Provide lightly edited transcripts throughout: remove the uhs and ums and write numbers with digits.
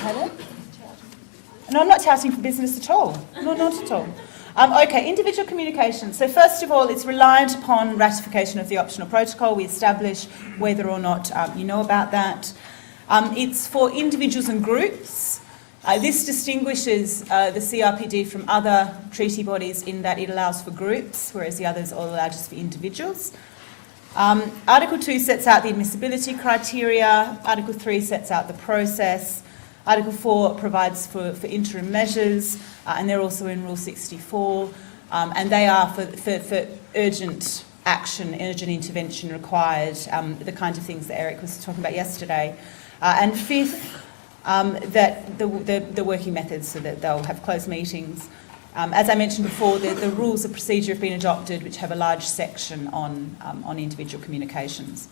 Pardon? No, I'm not touting for business at all. No, not at all. Okay, individual communication. So first of all, it's reliant upon ratification of the optional protocol. We establish whether or not you know about that. It's for individuals and groups. This distinguishes the CRPD from other treaty bodies in that it allows for groups, whereas the others all allow just for individuals. Article 2 sets out the admissibility criteria. Article 3 sets out the process. Article 4 provides for interim measures, and they're also in Rule 64, and they are for urgent action, urgent intervention required, the kind of things that Eric was talking about yesterday. And fifth, that the working methods, so that they'll have closed meetings. As I mentioned before, the rules of procedure have been adopted, which have a large section on individual communications.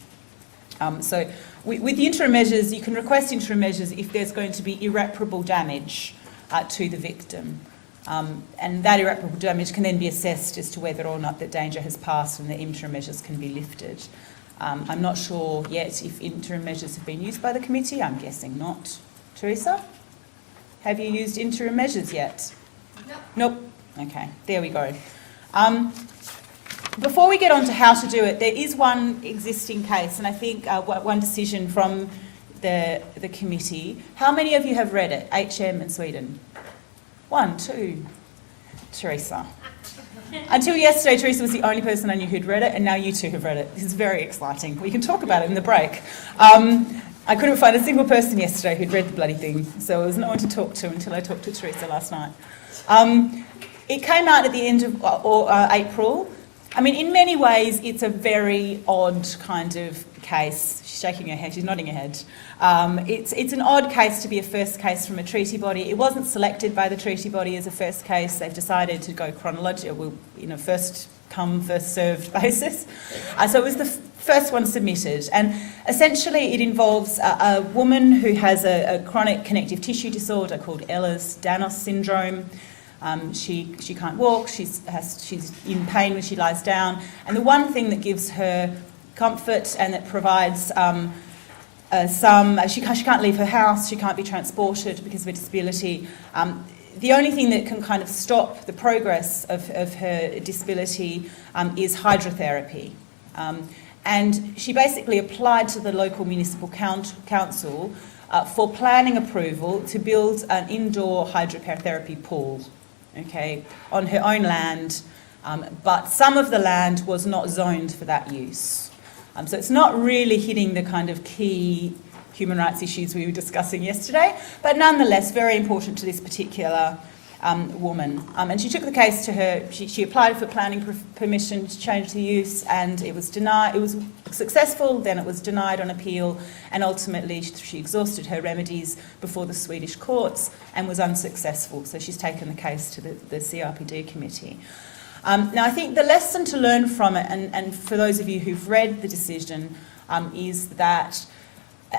So with the interim measures, you can request interim measures if there's going to be irreparable damage to the victim. And that irreparable damage can then be assessed as to whether or not the danger has passed and the interim measures can be lifted. I'm not sure yet if interim measures have been used by the committee. I'm guessing not. Teresa? Have you used interim measures yet? Nope. Okay, there we go. Before we get on to how to do it, there is one existing case, and I think one decision from the committee. How many of you have read it? HM in Sweden? 1, 2. Teresa. Until yesterday, Teresa was the only person I knew who'd read it, and now you two have read it. This is very exciting. We can talk about it in the break. I couldn't find a single person yesterday who'd read the bloody thing, so there was no one to talk to until I talked to Teresa last night. It came out at the end of April. I mean, in many ways, it's a very odd kind of case. She's shaking her head, she's nodding her head. It's an odd case to be a first case from a treaty body. It wasn't selected by the treaty body as a first case. They've decided to go chronological, first come, first served basis. So it was the first one submitted. And essentially it involves a woman who has a chronic connective tissue disorder called Ehlers-Danlos syndrome. She can't walk, she's in pain when she lies down, and the one thing that gives her comfort and that provides she can't leave her house, she can't be transported because of a disability. The only thing that can kind of stop the progress of her disability is hydrotherapy. And she basically applied to the local municipal council for planning approval to build an indoor hydrotherapy pool. Okay, on her own land, but some of the land was not zoned for that use. So it's not really hitting the kind of key human rights issues we were discussing yesterday, but nonetheless very important to this particular woman. And she took the case to her, she applied for planning permission to change the use, and it was denied. It was successful, then it was denied on appeal, and ultimately she exhausted her remedies before the Swedish courts and was unsuccessful. So she's taken the case to the CRPD committee. Now I think the lesson to learn from it, and for those of you who've read the decision, is that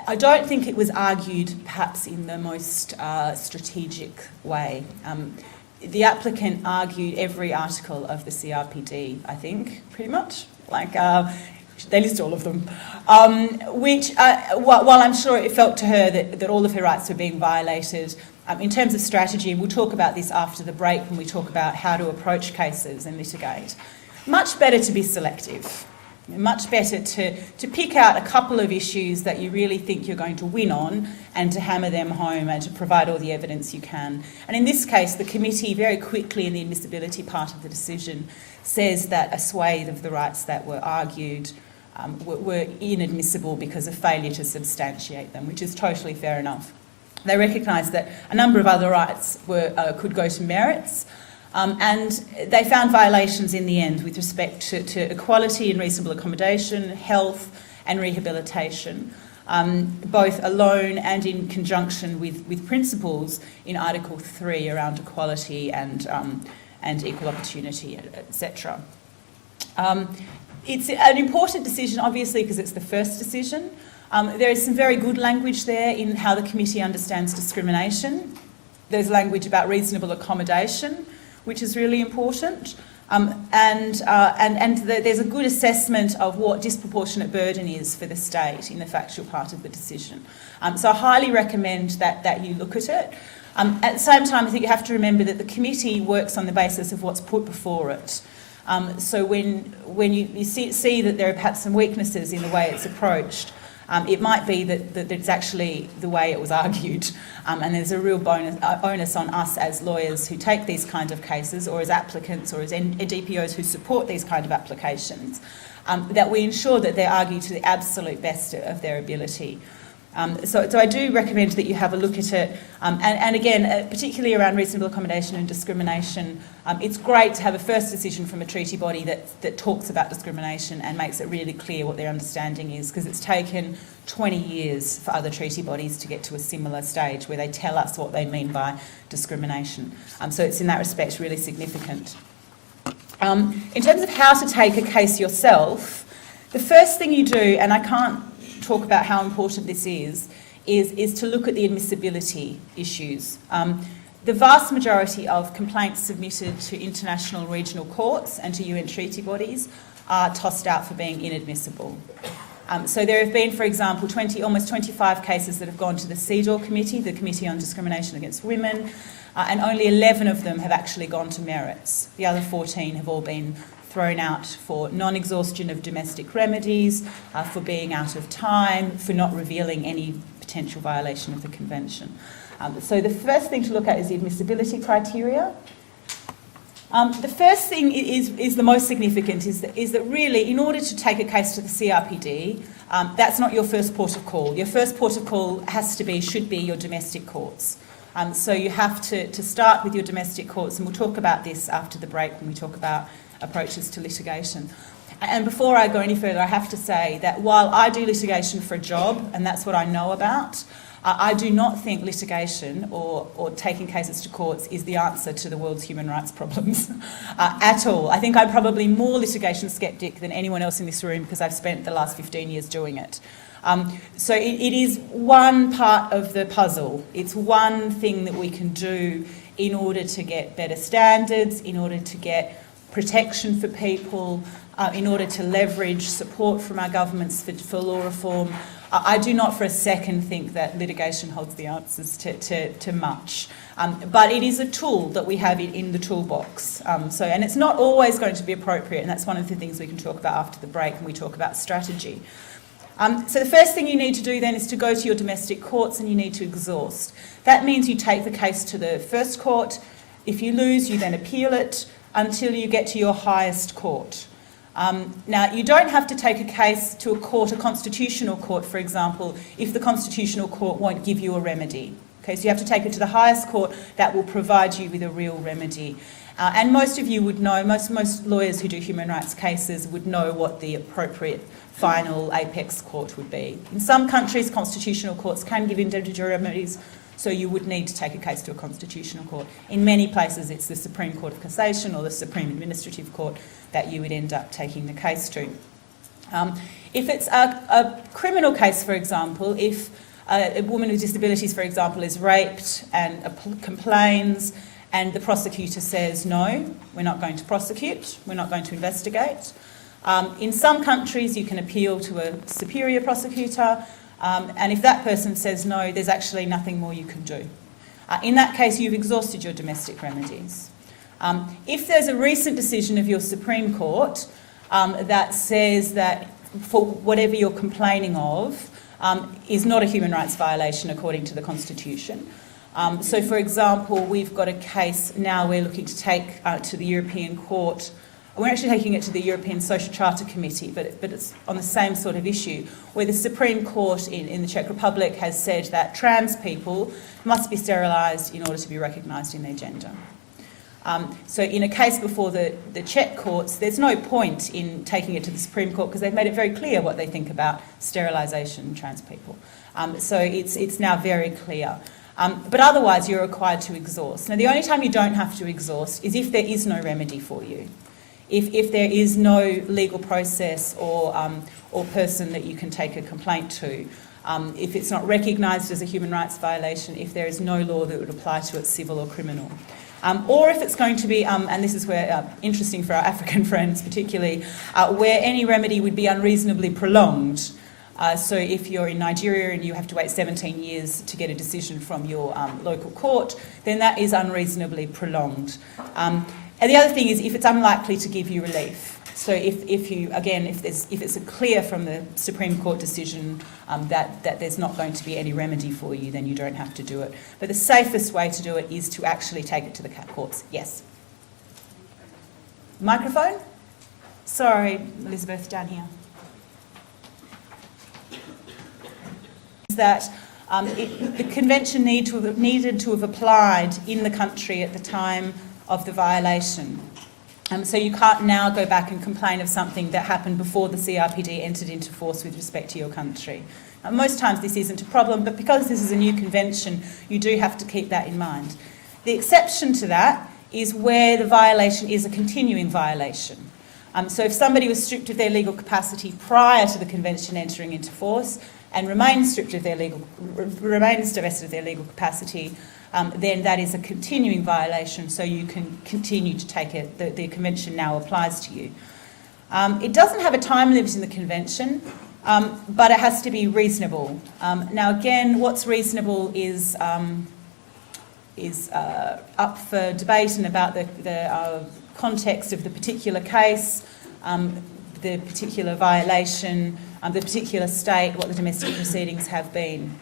I don't think it was argued perhaps in the most strategic way. The applicant argued every article of the CRPD, I think, pretty much. They list all of them. Which, while I'm sure it felt to her that all of her rights were being violated, in terms of strategy, we'll talk about this after the break when we talk about how to approach cases and litigate. Much better to be selective. Much better to pick out a couple of issues that you really think you're going to win on and to hammer them home and to provide all the evidence you can. And in this case, the committee very quickly in the admissibility part of the decision says that a swathe of the rights that were argued were inadmissible because of failure to substantiate them, which is totally fair enough. They recognised that a number of other rights could go to merits, and they found violations in the end with respect to equality and reasonable accommodation, health and rehabilitation, both alone and in conjunction with principles in Article 3 around equality and equal opportunity, etc. It's an important decision, obviously, because it's the first decision. There is some very good language there in how the committee understands discrimination. There's language about reasonable accommodation, which is really important. There's a good assessment of what disproportionate burden is for the state in the factual part of the decision. So I highly recommend that you look at it. At the same time, I think you have to remember that the committee works on the basis of what's put before it. So when you see that there are perhaps some weaknesses in the way it's approached, it might be that it's actually the way it was argued, and there's a real onus on us as lawyers who take these kind of cases, or as applicants, or as DPOs who support these kind of applications, that we ensure that they're argued to the absolute best of their ability. So I do recommend that you have a look at it, and again, particularly around reasonable accommodation and discrimination, it's great to have a first decision from a treaty body that talks about discrimination and makes it really clear what their understanding is, because it's taken 20 years for other treaty bodies to get to a similar stage where they tell us what they mean by discrimination. So it's in that respect really significant. In terms of how to take a case yourself, the first thing you do, and I can't talk about how important this is to look at the admissibility issues. The vast majority of complaints submitted to international regional courts and to UN treaty bodies are tossed out for being inadmissible. So there have been, for example, almost 25 cases that have gone to the CEDAW committee, the Committee on Discrimination Against Women, and only 11 of them have actually gone to merits. The other 14 have all been thrown out for non-exhaustion of domestic remedies, for being out of time, for not revealing any potential violation of the Convention. So the first thing to look at is the admissibility criteria. The first thing is the most significant, is that really, in order to take a case to the CRPD, that's not your first port of call. Your first port of call should be your domestic courts. So you have to start with your domestic courts, and we'll talk about this after the break when we talk about approaches to litigation. And before I go any further, I have to say that while I do litigation for a job, and that's what I know about, I do not think litigation or taking cases to courts is the answer to the world's human rights problems at all. I think I'm probably more litigation sceptic than anyone else in this room because I've spent the last 15 years doing it. So it is one part of the puzzle. It's one thing that we can do in order to get better standards, in order to get protection for people, in order to leverage support from our governments for law reform. I do not for a second think that litigation holds the answers to much. But it is a tool that we have in the toolbox. And it's not always going to be appropriate, and that's one of the things we can talk about after the break when we talk about strategy. So the first thing you need to do then is to go to your domestic courts and you need to exhaust. That means you take the case to the first court. If you lose, you then appeal it until you get to your highest court. Now, you don't have to take a case to a constitutional court, for example, if the constitutional court won't give you a remedy. Okay, so you have to take it to the highest court that will provide you with a real remedy. And most of you would know, most lawyers who do human rights cases would know what the appropriate final apex court would be. In some countries, constitutional courts can give individual remedies, so you would need to take a case to a constitutional court. In many places, it's the Supreme Court of Cassation or the Supreme Administrative Court that you would end up taking the case to. If it's a criminal case, for example, if a woman with disabilities, for example, is raped and complains and the prosecutor says, no, we're not going to prosecute, we're not going to investigate. In some countries, you can appeal to a superior prosecutor, and if that person says no, there's actually nothing more you can do. In that case, you've exhausted your domestic remedies. If there's a recent decision of your Supreme Court that says that for whatever you're complaining of is not a human rights violation according to the Constitution. So, for example, we've got a case now we're looking to take to the European Court. We're actually taking it to the European Social Charter Committee, but it's on the same sort of issue, where the Supreme Court in the Czech Republic has said that trans people must be sterilised in order to be recognised in their gender. So in a case before the Czech courts, there's no point in taking it to the Supreme Court because they've made it very clear what they think about sterilisation of trans people. So it's now very clear. But otherwise, you're required to exhaust. Now, the only time you don't have to exhaust is if there is no remedy for you. If there is no legal process or person that you can take a complaint to, if it's not recognised as a human rights violation, if there is no law that would apply to it, civil or criminal. Or if it's going to be, and this is where, interesting for our African friends particularly, where any remedy would be unreasonably prolonged. So if you're in Nigeria and you have to wait 17 years to get a decision from your local court, then that is unreasonably prolonged. And the other thing is if it's unlikely to give you relief. So if it's clear from the Supreme Court decision that there's not going to be any remedy for you, then you don't have to do it. But the safest way to do it is to actually take it to the courts. Yes. Microphone? Sorry, Elizabeth, down here. That the convention needed to have applied in the country at the time of the violation. So you can't now go back and complain of something that happened before the CRPD entered into force with respect to your country. Most times this isn't a problem, but because this is a new convention, you do have to keep that in mind. The exception to that is where the violation is a continuing violation. So if somebody was stripped of their legal capacity prior to the convention entering into force and remains divested of their legal capacity, then that is a continuing violation, so you can continue to take it. The convention now applies to you. It doesn't have a time limit in the convention, but it has to be reasonable. Now, again, what's reasonable is up for debate and about the context of the particular case, the particular violation, the particular state, what the domestic proceedings have been.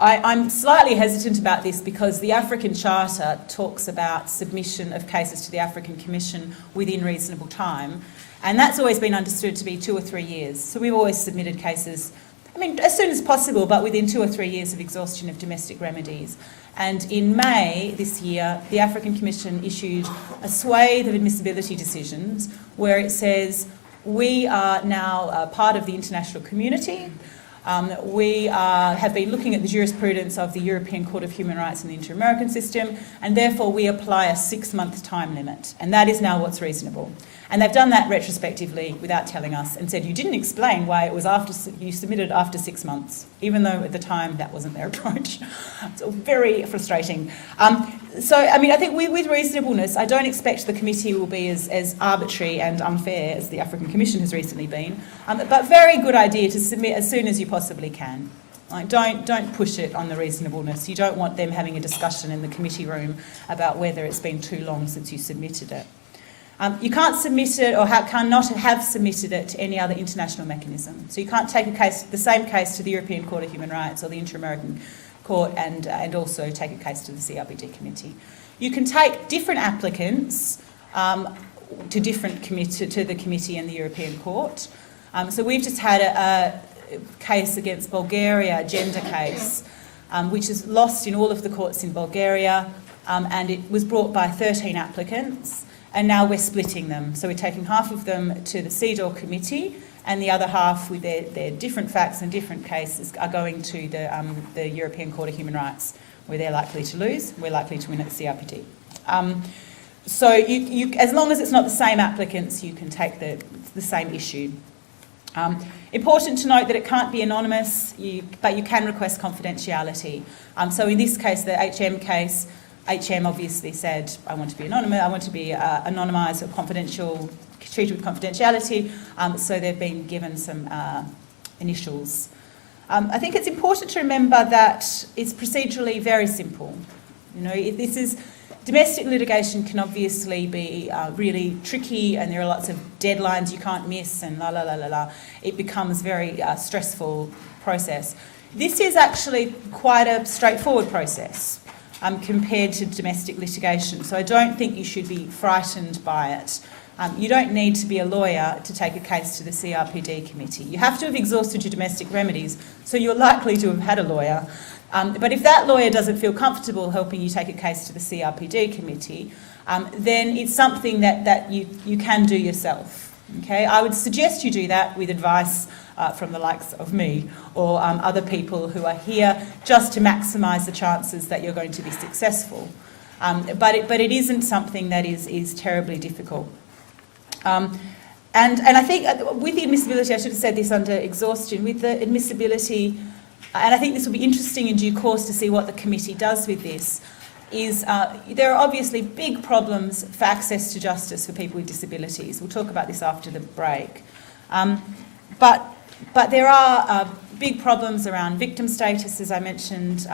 I'm slightly hesitant about this because the African Charter talks about submission of cases to the African Commission within reasonable time, and that's always been understood to be 2 or 3 years. So we've always submitted cases, as soon as possible, but within 2 or 3 years of exhaustion of domestic remedies. And in May this year, the African Commission issued a swathe of admissibility decisions where it says, we are now part of the international community. We have been looking at the jurisprudence of the European Court of Human Rights and the Inter-American system, and therefore we apply a 6-month time limit, and that is now what's reasonable. And they've done that retrospectively without telling us and said, you didn't explain why it was you submitted after 6 months, even though at the time that wasn't their approach. So very frustrating. I think with reasonableness, I don't expect the committee will be as arbitrary and unfair as the African Commission has recently been, but very good idea to submit as soon as you possibly can. Like, don't push it on the reasonableness. You don't want them having a discussion in the committee room about whether it's been too long since you submitted it. You can't submit it or cannot have submitted it to any other international mechanism. So you can't take the same case to the European Court of Human Rights or the Inter-American Court and also take a case to the CRPD committee. You can take different applicants to the committee and the European Court. So we've just had a case against Bulgaria, a gender case, which is lost in all of the courts in Bulgaria, and it was brought by 13 applicants. And now we're splitting them. So we're taking half of them to the CEDAW committee, and the other half, with their different facts and different cases, are going to the European Court of Human Rights, where they're likely to lose. We're likely to win at the CRPD. So you, as long as it's not the same applicants, you can take the same issue. Important to note that it can't be anonymous, but you can request confidentiality. So in this case, the HM case, HM obviously said, I want to be anonymous, I want to be anonymised or confidential, treated with confidentiality, so they've been given some initials. I think it's important to remember that it's procedurally very simple. Domestic litigation can obviously be really tricky, and there are lots of deadlines you can't miss, and la la la la la. It becomes a very stressful process. This is actually quite a straightforward process. Compared to domestic litigation. So I don't think you should be frightened by it. You don't need to be a lawyer to take a case to the CRPD committee. You have to have exhausted your domestic remedies, so you're likely to have had a lawyer. But if that lawyer doesn't feel comfortable helping you take a case to the CRPD committee, then it's something that you can do yourself. Okay? I would suggest you do that with advice from the likes of me or other people who are here just to maximise the chances that you're going to be successful. But it isn't something that is terribly difficult. And I think with the admissibility, I should have said this under exhaustion, with the admissibility, and I think this will be interesting in due course to see what the committee does with this. is there are obviously big problems for access to justice for people with disabilities. We'll talk about this after the break. But there are big problems around victim status, as I mentioned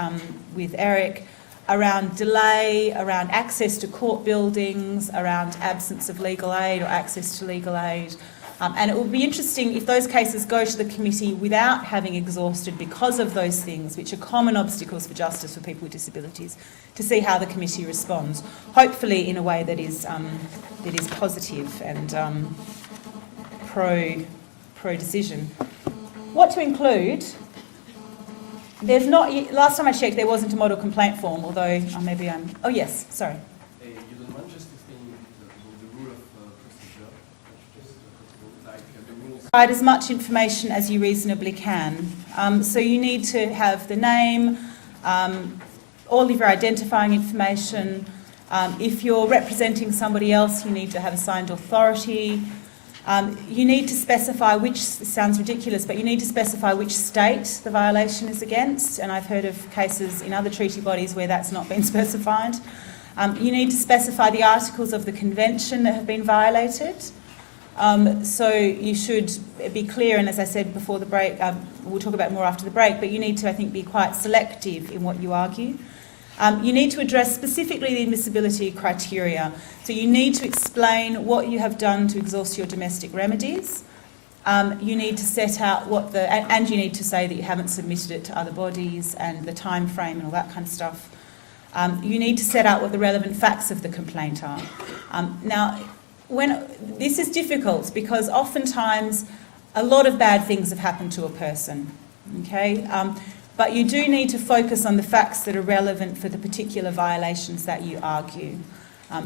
with Eric, around delay, around access to court buildings, around absence of legal aid or access to legal aid. And it will be interesting if those cases go to the committee without having exhausted because of those things, which are common obstacles for justice for people with disabilities, to see how the committee responds, hopefully in a way that is positive and pro-decision. What to include? There's not. Last time I checked, there wasn't a model complaint form, although maybe I'm. Oh yes, sorry. You don't mind just explaining the rule of procedure, like the rules. Provide as much information as you reasonably can. So you need to have the name, all of your identifying information. If you're representing somebody else, you need to have a signed authority. You need to specify which, it sounds ridiculous, but you need to specify which state the violation is against, and I've heard of cases in other treaty bodies where that's not been specified. You need to specify the articles of the convention that have been violated. So you should be clear, and as I said before the break, we'll talk about more after the break, but you need to, I think, be quite selective in what you argue. You need to address specifically the admissibility criteria. So you need to explain what you have done to exhaust your domestic remedies. You need to set out and you need to say that you haven't submitted it to other bodies and the time frame and all that kind of stuff. You need to set out what the relevant facts of the complaint are. Now, this is difficult because oftentimes a lot of bad things have happened to a person, okay? But you do need to focus on the facts that are relevant for the particular violations that you argue.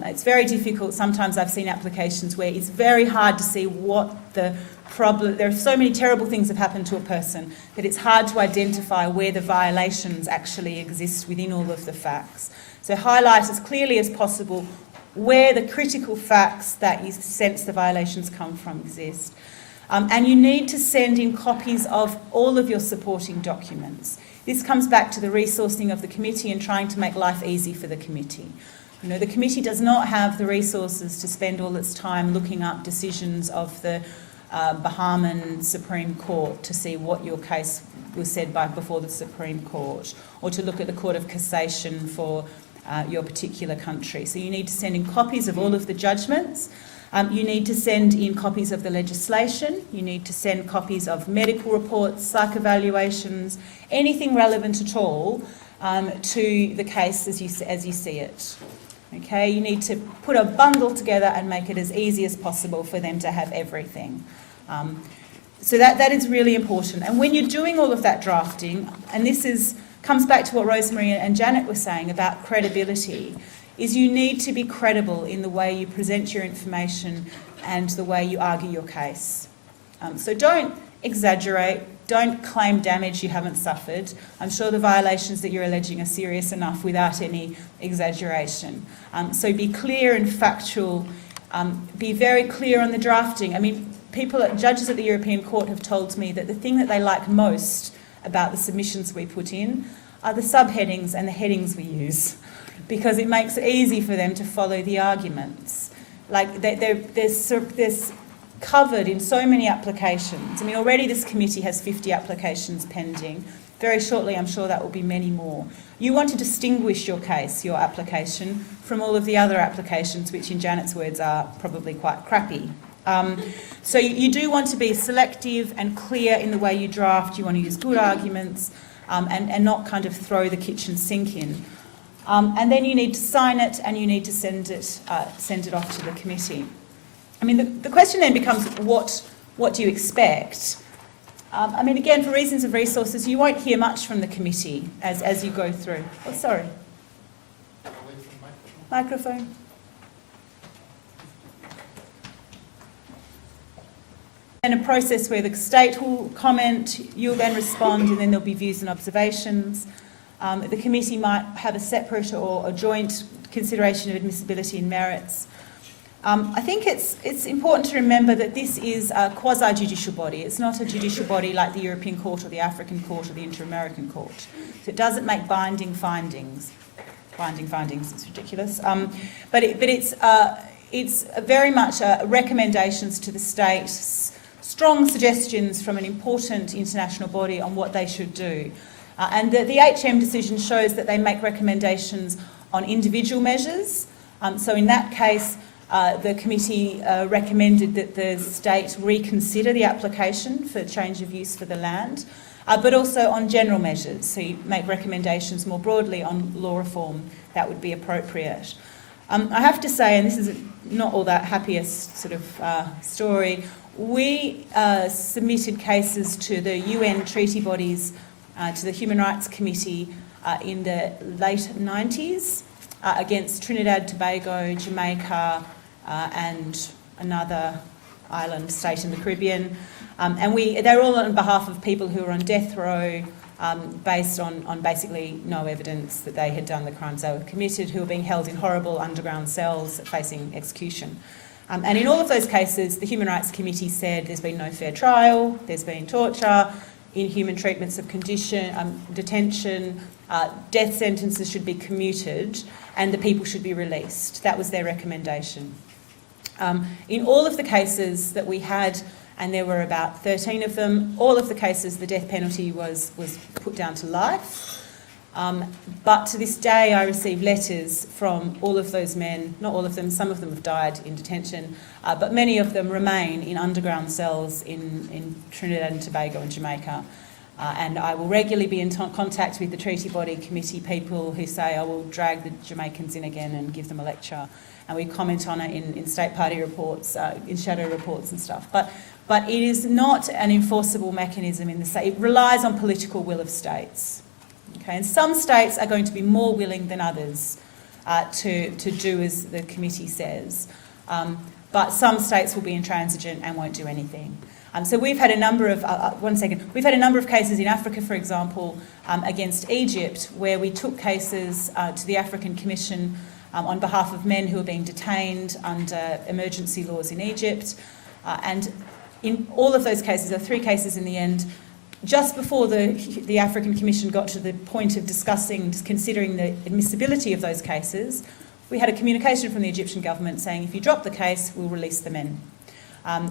It's very difficult. Sometimes I've seen applications where it's very hard to see what the problem... There are so many terrible things that have happened to a person that it's hard to identify where the violations actually exist within all of the facts. So highlight as clearly as possible where the critical facts that you sense the violations come from exist. And you need to send in copies of all of your supporting documents. This comes back to the resourcing of the committee and trying to make life easy for the committee. You know, the committee does not have the resources to spend all its time looking up decisions of the Bahamian Supreme Court to see what your case was said before the Supreme Court, or to look at the Court of Cassation for your particular country. So you need to send in copies of all of the judgments. You need to send in copies of the legislation. You need to send copies of medical reports, psych evaluations, anything relevant at all to the case as you see it. Okay, you need to put a bundle together and make it as easy as possible for them to have everything. So that is really important. And when you're doing all of that drafting, and this comes back to what Rosemary and Janet were saying about credibility, is you need to be credible in the way you present your information and the way you argue your case. So don't exaggerate, don't claim damage you haven't suffered. I'm sure the violations that you're alleging are serious enough without any exaggeration. So be clear and factual, be very clear on the drafting. I mean, judges at the European Court have told me that the thing that they like most about the submissions we put in are the subheadings and the headings we use, because it makes it easy for them to follow the arguments. Like there's covered in so many applications. I mean, already this committee has 50 applications pending. Very shortly, I'm sure that will be many more. You want to distinguish your case, your application, from all of the other applications, which in Janet's words are probably quite crappy. So you do want to be selective and clear in the way you draft. You want to use good arguments and not kind of throw the kitchen sink in. And then you need to sign it and you need to send it off to the committee. I mean, the question then becomes, what do you expect? I mean, again, for reasons of resources, you won't hear much from the committee as you go through. Oh, sorry. Microphone. And a process where the state will comment, you'll then respond, and then there'll be views and observations. The committee might have a separate or a joint consideration of admissibility and merits. I think it's important to remember that this is a quasi-judicial body. It's not a judicial body like the European Court or the African Court or the Inter-American Court. So it doesn't make binding findings. binding findings. It's ridiculous. But it's very much recommendations to the state, strong suggestions from an important international body on what they should do. And the HM decision shows that they make recommendations on individual measures. So in that case, the committee recommended that the state reconsider the application for change of use for the land, but also on general measures. So you make recommendations more broadly on law reform that would be appropriate. I have to say, and this is not all that happiest sort of story, we submitted cases to the UN treaty bodies, to the Human Rights Committee in the late 90s against Trinidad, Tobago, Jamaica, and another island state in the Caribbean. And they're all on behalf of people who are on death row based on basically no evidence that they had done the crimes they were committed, who are being held in horrible underground cells facing execution. And in all of those cases, the Human Rights Committee said there's been no fair trial, there's been torture, inhuman treatments of detention, death sentences should be commuted, and the people should be released. That was their recommendation. In all of the cases that we had, and there were about 13 of them, all of the cases the death penalty was put down to life. But to this day I receive letters from all of those men, not all of them, some of them have died in detention, but many of them remain in underground cells in Trinidad and Tobago and Jamaica. And I will regularly be in contact with the treaty body committee people who say I will drag the Jamaicans in again and give them a lecture. And we comment on it in state party reports, in shadow reports and stuff. But it is not an enforceable mechanism in the state. It relies on political will of states. Okay? And some states are going to be more willing than others to do as the committee says. But some states will be intransigent and won't do anything. So we've had a number of, we've had a number of cases in Africa, for example, against Egypt, where we took cases to the African Commission on behalf of men who are being detained under emergency laws in Egypt. And in all of those cases, there are 3 cases in the end, just before the African Commission got to the point of considering the admissibility of those cases, we had a communication from the Egyptian government saying, if you drop the case, we'll release the men.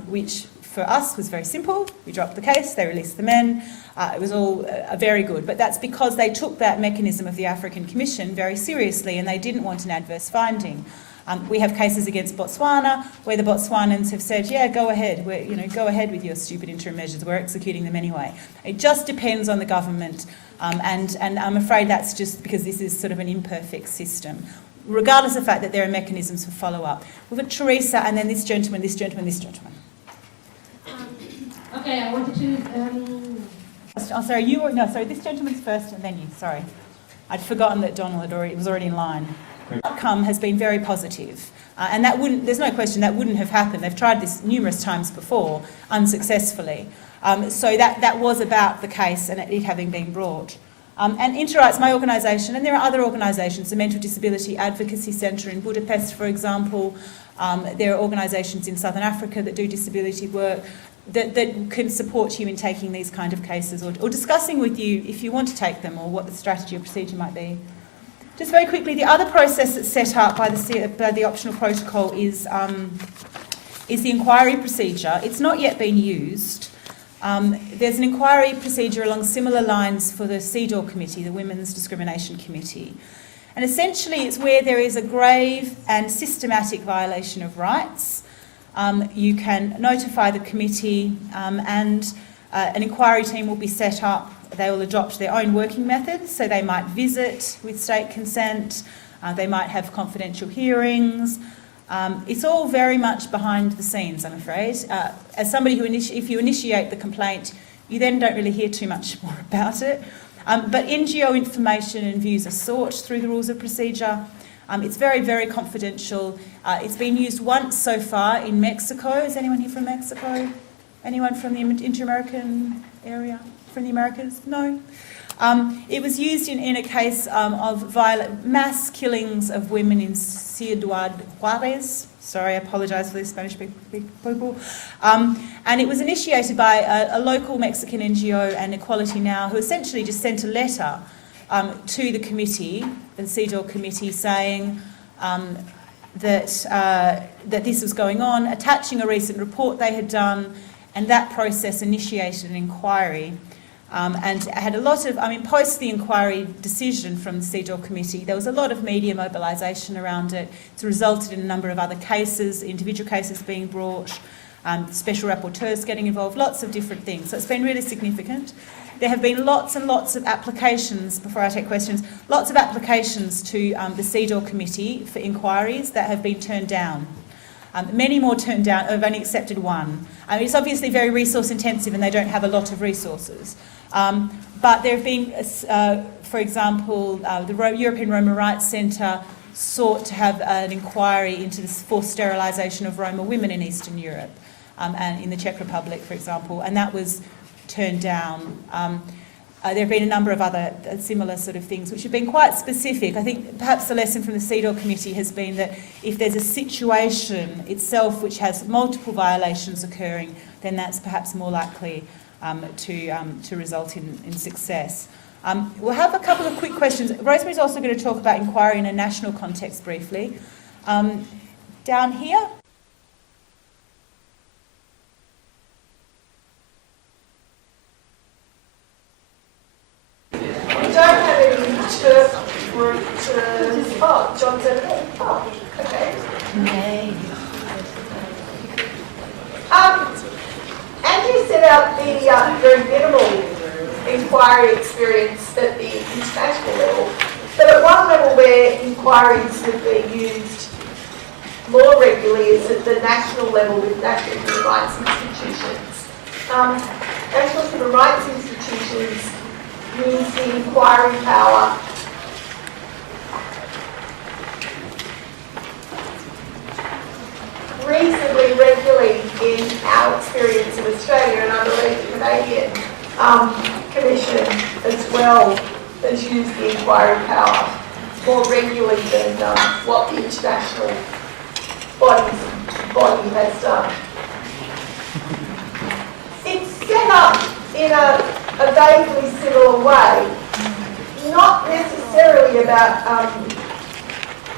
Which for us was very simple. We dropped the case, they released the men. It was all very good. But that's because they took that mechanism of the African Commission very seriously and they didn't want an adverse finding. We have cases against Botswana where the Botswanans have said, yeah, go ahead. Go ahead with your stupid interim measures. We're executing them anyway. It just depends on the government. And I'm afraid that's just because this is sort of an imperfect system, regardless of the fact that there are mechanisms for follow-up. We've got Teresa and then this gentleman, this gentleman, this gentleman. Okay, I wanted to... this gentleman's first and then you, sorry. I'd forgotten that Donald was already in line. The outcome has been very positive. And there's no question that wouldn't have happened. They've tried this numerous times before, unsuccessfully. So that was about the case and it having been brought. And Interights, my organisation, and there are other organisations, the Mental Disability Advocacy Centre in Budapest, for example. There are organisations in Southern Africa that do disability work that can support you in taking these kind of cases or discussing with you if you want to take them or what the strategy or procedure might be. Just very quickly, the other process that's set up by the optional protocol is the inquiry procedure. It's not yet been used. There's an inquiry procedure along similar lines for the CDAW committee, the Women's Discrimination Committee. And essentially it's where there is a grave and systematic violation of rights. You can notify the committee and an inquiry team will be set up. They will adopt their own working methods, so they might visit with state consent, they might have confidential hearings. It's all very much behind the scenes, I'm afraid. As somebody if you initiate the complaint, you then don't really hear too much more about it. But NGO information and views are sought through the rules of procedure. It's very, very confidential. It's been used once so far in Mexico. Is anyone here from Mexico? Anyone from the Inter-American area? From the Americas? No? It was used in a case of mass killings of women in Ciudad Juarez. Sorry, I apologise for the Spanish people. And it was initiated by a local Mexican NGO and Equality Now, who essentially just sent a letter to the committee, the CDAW committee, saying that this was going on, attaching a recent report they had done, and that process initiated an inquiry. And had a lot of, post the inquiry decision from the CDAW committee, there was a lot of media mobilisation around it. It's resulted in a number of other cases, individual cases being brought, special rapporteurs getting involved, lots of different things. So it's been really significant. There have been lots and lots of applications, before I take questions, lots of applications to the CDAW committee for inquiries that have been turned down. Many more turned down. I've only accepted one. It's obviously very resource intensive and they don't have a lot of resources. But there have been, for example, the European Roma Rights Centre sought to have an inquiry into the forced sterilisation of Roma women in Eastern Europe and in the Czech Republic, for example, and that was turned down. There have been a number of other similar sort of things which have been quite specific. I think perhaps the lesson from the CDAW committee has been that if there's a situation itself which has multiple violations occurring, then that's perhaps more likely to result in success. We'll have a couple of quick questions. Rosemary's also going to talk about inquiry in a national context briefly. Down here. John's over there. Oh, okay. Andrew set out the very minimal inquiry experience at the international level, but at one level where inquiries have been used more regularly is at the national level with national human rights institutions. National human rights institutions use the inquiry power reasonably regularly in our experience in Australia, and I believe the Canadian Commission as well has used the inquiry power more regularly than what the international body has done. It's set up in a vaguely similar way, not necessarily about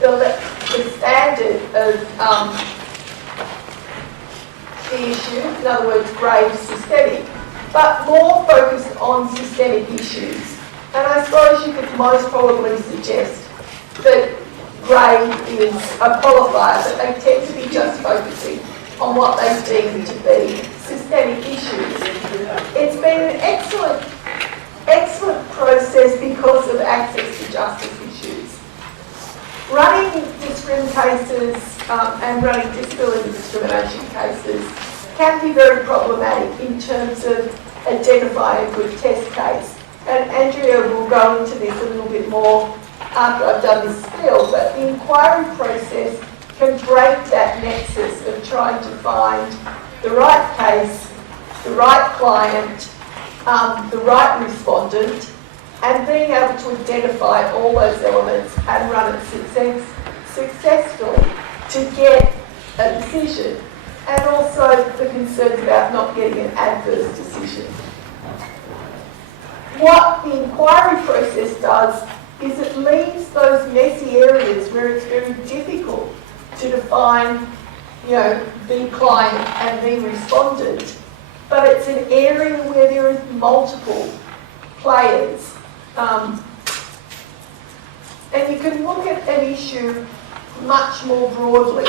the standard of the issue, in other words, grave systemic, but more focused on systemic issues. And I suppose you could most probably suggest that grave is a qualifier, but they tend to be just focusing on what they deem to be systemic issues. It's been an excellent process because of access to justice issues. Running discrimination cases and running disability discrimination cases can be very problematic in terms of identifying a good test case. And Andrea will go into this a little bit more after I've done this spiel, but the inquiry process can break that nexus of trying to find the right case, the right client, the right respondent, and being able to identify all those elements and run it successfully to get a decision, and also the concerns about not getting an adverse decision. What the inquiry process does is it leaves those messy areas where it's very difficult to define, the client and the respondent, but it's an area where there is multiple players. And you can look at an issue much more broadly.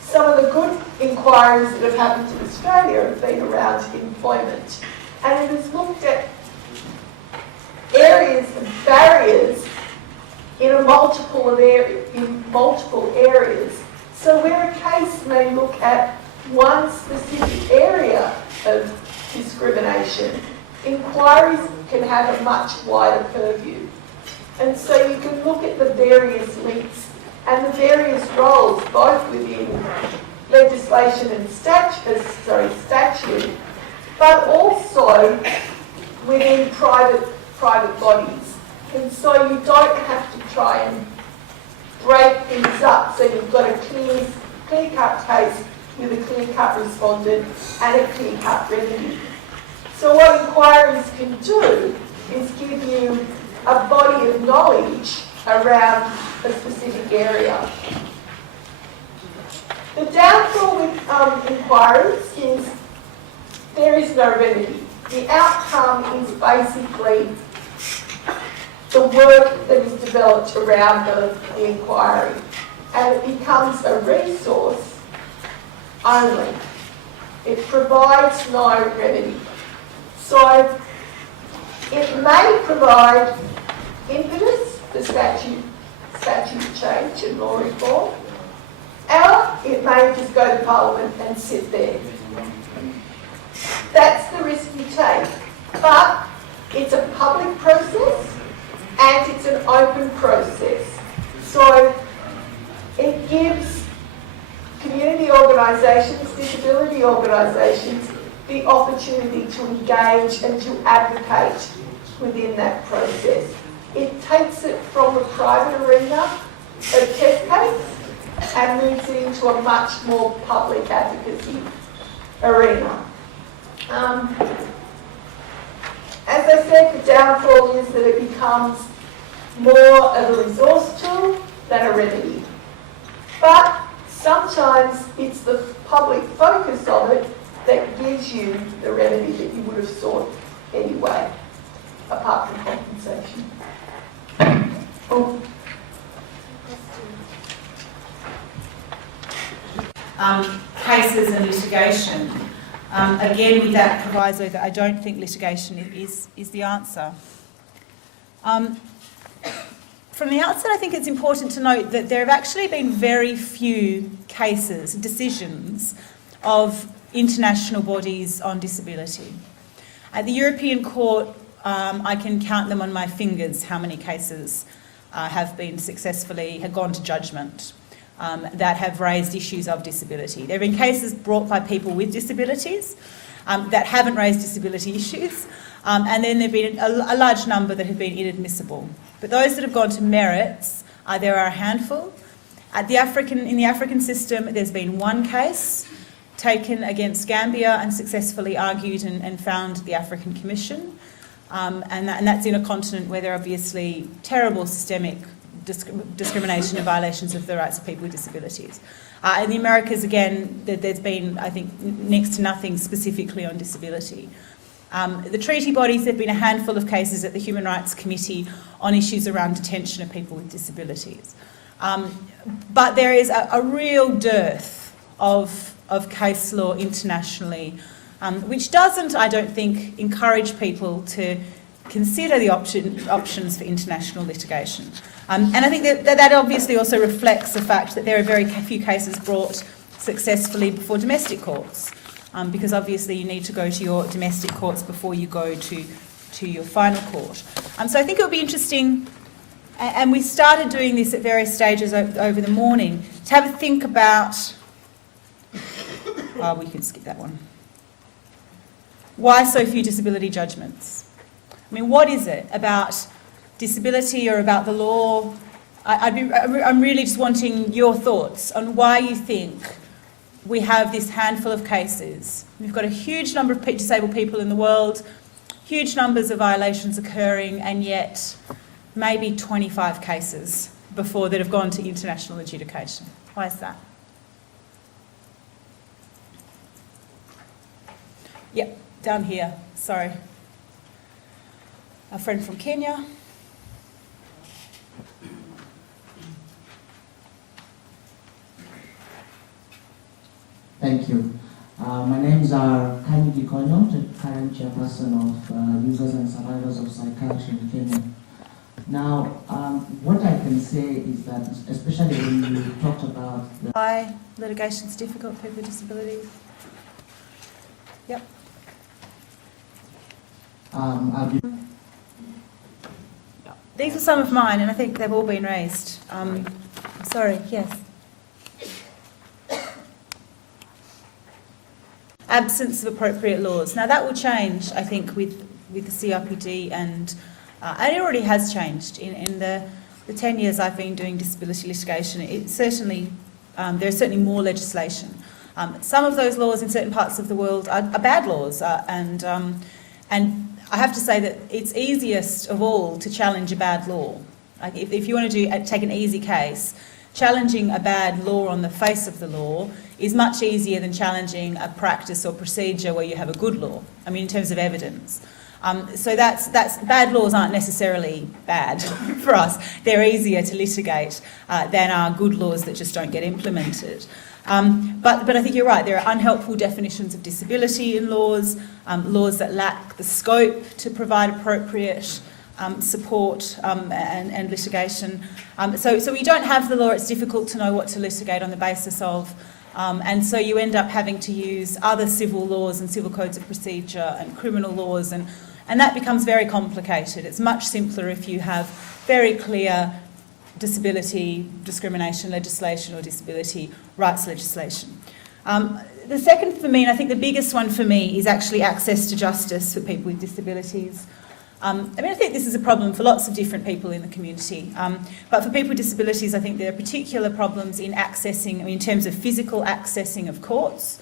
Some of the good inquiries that have happened in Australia have been around employment, and it has looked at areas of barriers in multiple areas. So where a case may look at one specific area of discrimination, inquiries can have a much wider purview. And so you can look at the various links and the various roles, both within legislation and statute, but also within private bodies. And so you don't have to try and break things up so you've got a clear-cut case with a clear-cut respondent and a clear-cut remedy. So what inquiries can do is give you a around a specific area. The downfall with inquiries is there is no remedy. The outcome is basically the work that is developed around the inquiry, and it becomes a resource only. It provides no remedy. So it may provide impetus for statute change and law reform, or it may just go to Parliament and sit there. That's the risk you take. But it's a public process and it's an open process. So it gives community organisations, disability organisations, the opportunity to engage and to advocate within that process. It takes it from the private arena of test case and moves it into a much more public advocacy arena. As I said, the downfall is that it becomes more of a resource tool than a remedy. But sometimes it's the public focus of it that gives you the remedy that you would have sought anyway, apart from compensation. Oh. Cases and litigation. Again, with that proviso that I don't think litigation is the answer. From the outset, I think it's important to note that there have actually been very few cases, decisions of international bodies on disability. At the European Court, I can count them on my fingers how many cases have gone to judgment that have raised issues of disability. There have been cases brought by people with disabilities that haven't raised disability issues, and then there have been a large number that have been inadmissible. But those that have gone to merits, there are a handful. In the African system, there's been one case taken against Gambia and successfully argued and found the African Commission. And that's in a continent where there are obviously terrible systemic discrimination and violations of the rights of people with disabilities. In the Americas, again, there's been, I think, next to nothing specifically on disability. The treaty bodies, there have been a handful of cases at the Human Rights Committee on issues around detention of people with disabilities. But there is a real dearth of case law internationally, which doesn't, I don't think, encourage people to consider the options for international litigation. And I think that obviously also reflects the fact that there are very few cases brought successfully before domestic courts, because obviously you need to go to your domestic courts before you go to your final court. So I think it would be interesting, and we started doing this at various stages over the morning, to have a think about, we can skip that one. Why so few disability judgments? I mean, what is it about disability or about the law? I'm really just wanting your thoughts on why you think we have this handful of cases. We've got a huge number of disabled people in the world, huge numbers of violations occurring, and yet maybe 25 cases before that have gone to international adjudication. Why is that? Yep, down here, sorry. A friend from Kenya. Thank you. My name is Kani Gikonyo, the current chairperson of Users and Survivors of Psychiatry in Kenya. Now, what I can say is that, especially when you talked about why litigation is difficult for people with disabilities. Yep. These are some of mine, and I think they've all been raised. Sorry, yes. Absence of appropriate laws. Now that will change, I think, with the CRPD, and it already has changed in the 10 years I've been doing disability litigation. It certainly there's certainly more legislation. Some of those laws in certain parts of the world are bad laws, and I have to say that it's easiest of all to challenge a bad law. Like if you want to take an easy case, challenging a bad law on the face of the law is much easier than challenging a practice or procedure where you have a good law. I mean, in terms of evidence. So that's bad laws aren't necessarily bad for us. They're easier to litigate than are good laws that just don't get implemented. But I think you're right. There are unhelpful definitions of disability in laws, laws that lack the scope to provide appropriate support and litigation. So we don't have the law. It's difficult to know what to litigate on the basis of. And so you end up having to use other civil laws and civil codes of procedure and criminal laws, and that becomes very complicated. It's much simpler if you have very clear disability discrimination legislation or disability rights legislation. The second for me, and I think the biggest one for me, is actually access to justice for people with disabilities. I think this is a problem for lots of different people in the community, but for people with disabilities, I think there are particular problems in accessing, in terms of physical accessing of courts,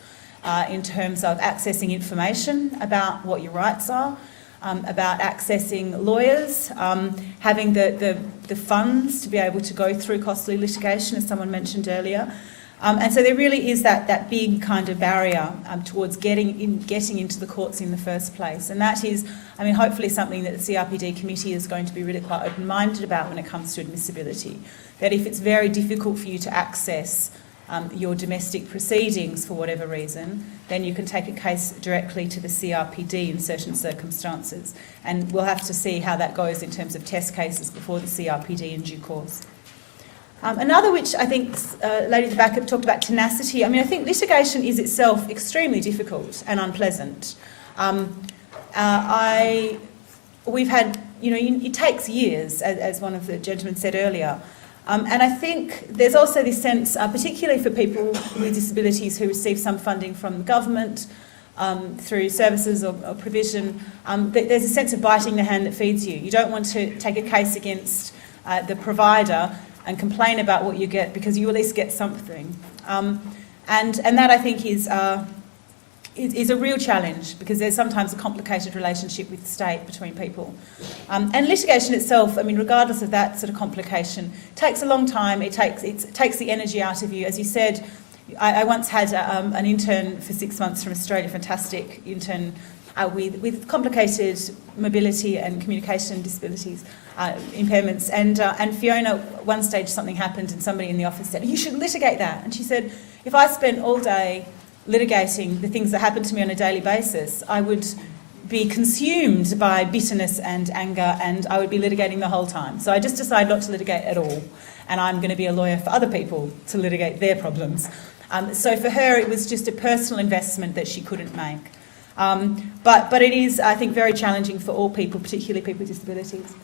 in terms of accessing information about what your rights are, about accessing lawyers, having the funds to be able to go through costly litigation, as someone mentioned earlier. And so there really is that big kind of barrier towards getting into the courts in the first place. And that is, hopefully something that the CRPD committee is going to be really quite open-minded about when it comes to admissibility. That if it's very difficult for you to access your domestic proceedings for whatever reason, then you can take a case directly to the CRPD in certain circumstances. And we'll have to see how that goes in terms of test cases before the CRPD in due course. Another which I think Lady at the back have talked about, tenacity. I think litigation is itself extremely difficult and unpleasant. We've had, it takes years, as one of the gentlemen said earlier. And I think there's also this sense, particularly for people with disabilities who receive some funding from the government through services or provision, that there's a sense of biting the hand that feeds you. You don't want to take a case against the provider and complain about what you get, because you at least get something. And that, I think, is a real challenge, because there's sometimes a complicated relationship with the state between people. And litigation itself, regardless of that sort of complication, takes a long time. It takes the energy out of you. As you said, I once had an intern for 6 months from Australia, fantastic intern, with complicated mobility and communication disabilities, impairments. And Fiona, at one stage something happened and somebody in the office said, "You should litigate that." And she said, "If I spent all day litigating the things that happen to me on a daily basis, I would be consumed by bitterness and anger, and I would be litigating the whole time. So I just decided not to litigate at all, and I'm going to be a lawyer for other people to litigate their problems." So for her, it was just a personal investment that she couldn't make. But it is, I think, very challenging for all people, particularly people with disabilities.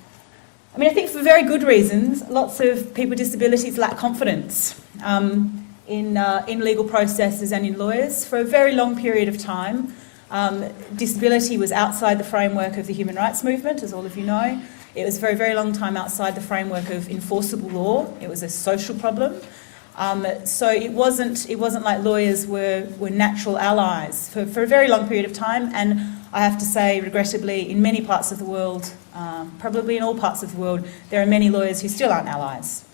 I think for very good reasons, lots of people with disabilities lack confidence in legal processes and in lawyers. For a very long period of time, disability was outside the framework of the human rights movement, as all of you know. It was for a very long time outside the framework of enforceable law. It was a social problem. So it wasn't like lawyers were natural allies for a very long period of time. And I have to say, regrettably, in many parts of the world, probably in all parts of the world, there are many lawyers who still aren't allies,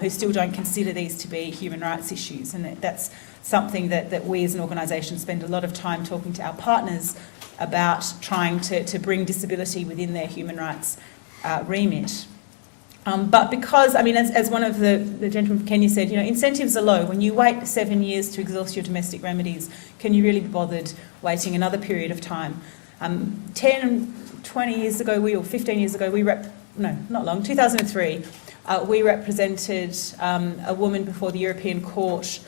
who still don't consider these to be human rights issues. And that's something that we as an organisation spend a lot of time talking to our partners about, trying to bring disability within their human rights remit. But because, as one of the gentlemen from Kenya said, incentives are low. When you wait 7 years to exhaust your domestic remedies, can you really be bothered waiting another period of time? 20 years ago, or 15 years ago, 2003, we represented a woman before the European Court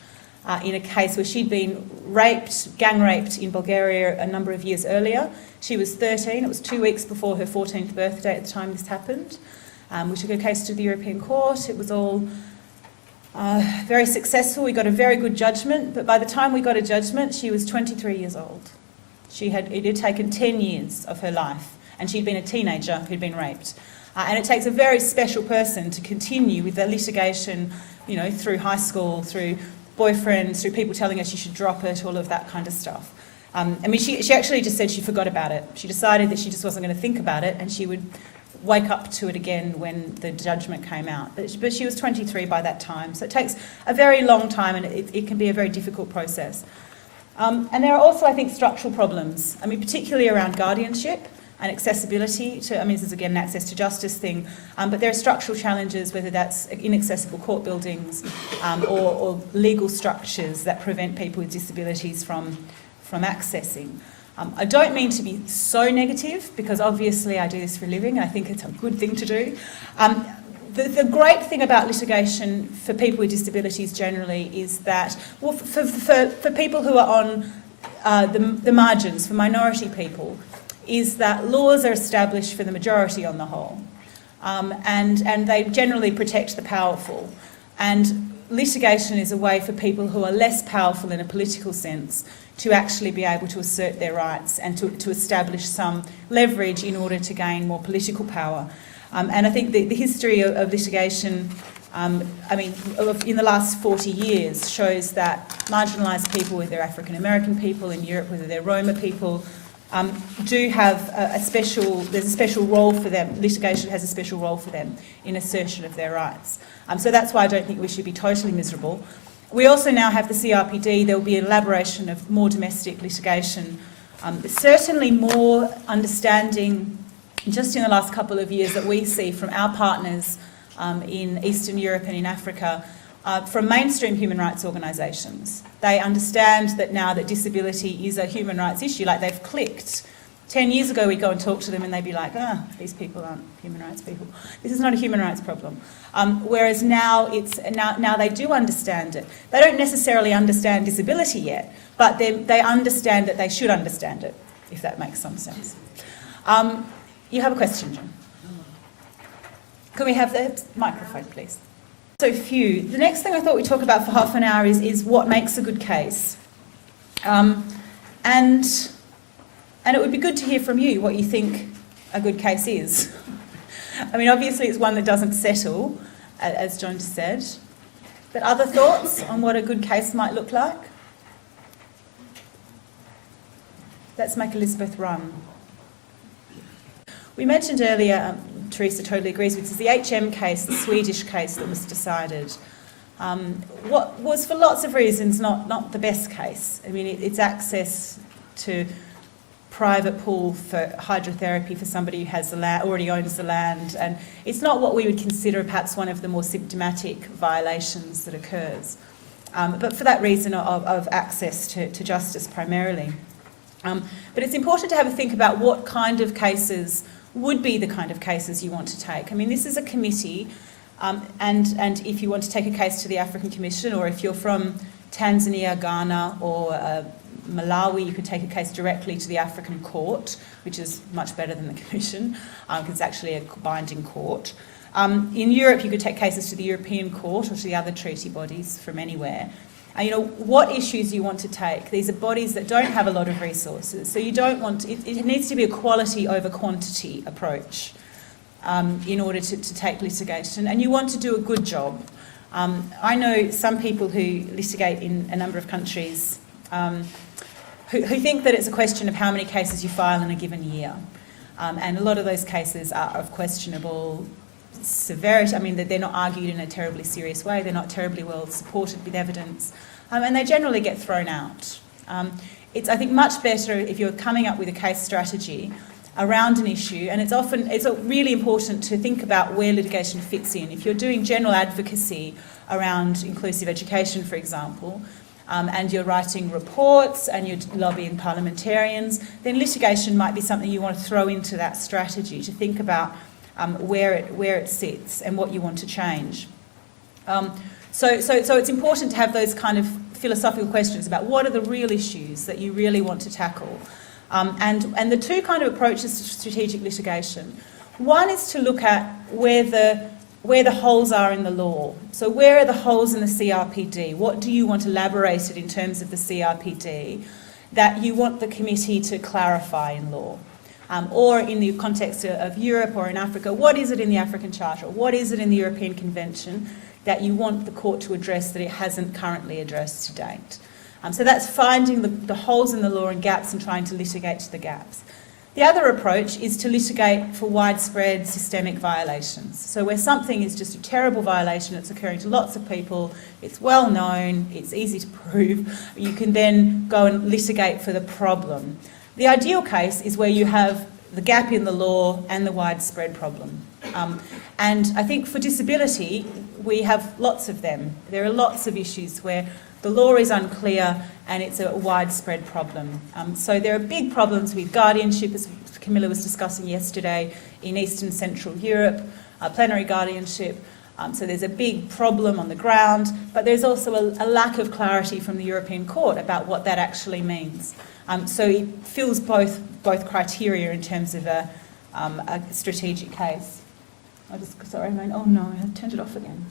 in a case where she'd been gang raped in Bulgaria a number of years earlier. She was 13. It was 2 weeks before her 14th birthday at the time this happened. We took her case to the European Court. It was all very successful. We got a very good judgment, but by the time we got a judgment, she was 23 years old. It had taken 10 years of her life, and she'd been a teenager who'd been raped. And it takes a very special person to continue with the litigation, through high school, through boyfriends, through people telling her she should drop it, all of that kind of stuff. She actually just said she forgot about it. She decided that she just wasn't going to think about it, and she would wake up to it again when the judgment came out. But she was 23 by that time, so it takes a very long time, and it can be a very difficult process. And there are also, I think, structural problems. I mean, particularly around guardianship and accessibility to, I mean, this is again an access to justice thing, but there are structural challenges, whether that's inaccessible court buildings or legal structures that prevent people with disabilities from accessing. I don't mean to be so negative, because obviously I do this for a living and I think it's a good thing to do. The great thing about litigation for people with disabilities generally is that, well, for people who are on the margins, for minority people, is that laws are established for the majority on the whole, and they generally protect the powerful. And litigation is a way for people who are less powerful in a political sense to actually be able to assert their rights and to establish some leverage in order to gain more political power. And I think the history of litigation, in the last 40 years, shows that marginalised people, whether they're African American people in Europe, whether they're Roma people, do have there's a special role for them. Litigation has a special role for them in assertion of their rights. So that's why I don't think we should be totally miserable. We also now have the CRPD. There will be an elaboration of more domestic litigation. Certainly more understanding, just in the last couple of years, that we see from our partners in Eastern Europe and in Africa, from mainstream human rights organisations. They understand that now that disability is a human rights issue, like they've clicked. 10 years ago we'd go and talk to them and they'd be like, these people aren't human rights people. This is not a human rights problem. Whereas now now they do understand it. They don't necessarily understand disability yet, but they understand that they should understand it, if that makes some sense. You have a question, John? Can we have the microphone, please? So few. The next thing I thought we'd talk about for half an hour is what makes a good case. And it would be good to hear from you what you think a good case is. I mean, obviously it's one that doesn't settle, as John just said. But other thoughts on what a good case might look like? Let's make Elizabeth run. We mentioned earlier, Teresa totally agrees with this, the HM case, the Swedish case that was decided. What was, for lots of reasons, not the best case. I mean, it's access to private pool for hydrotherapy for somebody who has the land, already owns the land, and it's not what we would consider perhaps one of the more symptomatic violations that occurs. But for that reason of access to justice primarily. But it's important to have a think about what kind of cases would be the kind of cases you want to take. I mean, this is a committee, and if you want to take a case to the African Commission, or if you're from Tanzania, Ghana, or Malawi, you could take a case directly to the African Court, which is much better than the Commission, because it's actually a binding court. In Europe, you could take cases to the European Court or to the other treaty bodies from anywhere. What issues you want to take. These are bodies that don't have a lot of resources, so you don't want to, it needs to be a quality over quantity approach in order to take litigation, and you want to do a good job. I know some people who litigate in a number of countries who think that it's a question of how many cases you file in a given year, and a lot of those cases are of questionable severity. I mean, they're not argued in a terribly serious way, they're not terribly well supported with evidence, and they generally get thrown out. It's, I think, much better if you're coming up with a case strategy around an issue, and it's really important to think about where litigation fits in. If you're doing general advocacy around inclusive education, for example, and you're writing reports and you're lobbying parliamentarians, then litigation might be something you want to throw into that strategy to think about where it sits and what you want to change. So it's important to have those kind of philosophical questions about what are the real issues that you really want to tackle. And the two kind of approaches to strategic litigation. One is to look at where the holes are in the law. So where are the holes in the CRPD? What do you want elaborated in terms of the CRPD that you want the committee to clarify in law? Or in the context of Europe or in Africa, what is it in the African Charter? What is it in the European Convention that you want the court to address that it hasn't currently addressed to date? So that's finding the holes in the law and gaps and trying to litigate the gaps. The other approach is to litigate for widespread systemic violations. So where something is just a terrible violation, it's occurring to lots of people, it's well known, it's easy to prove, you can then go and litigate for the problem. The ideal case is where you have the gap in the law and the widespread problem. And I think for disability, we have lots of them. There are lots of issues where the law is unclear and it's a widespread problem. So there are big problems with guardianship, as Camilla was discussing yesterday, in Eastern Central Europe, plenary guardianship. So there's a big problem on the ground, but there's also a lack of clarity from the European Court about what that actually means. So it fills both criteria in terms of a strategic case. Oh no, I turned it off again.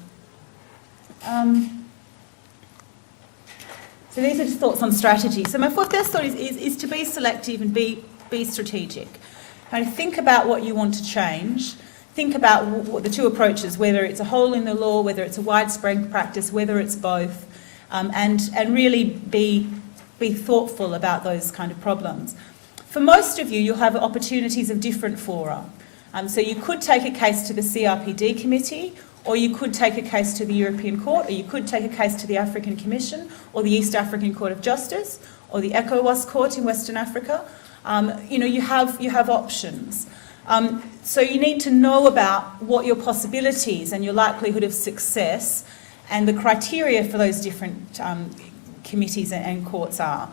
So these are just thoughts on strategy. So my first thought is to be selective and be strategic. Kind of think about what you want to change. Think about what the two approaches, whether it's a hole in the law, whether it's a widespread practice, whether it's both, and really be thoughtful about those kind of problems. For most of you, you'll have opportunities of different fora. So you could take a case to the CRPD committee, or you could take a case to the European Court, or you could take a case to the African Commission, or the East African Court of Justice, or the ECOWAS Court in Western Africa. You have options. So you need to know about what your possibilities and your likelihood of success and the criteria for those different committees and courts are.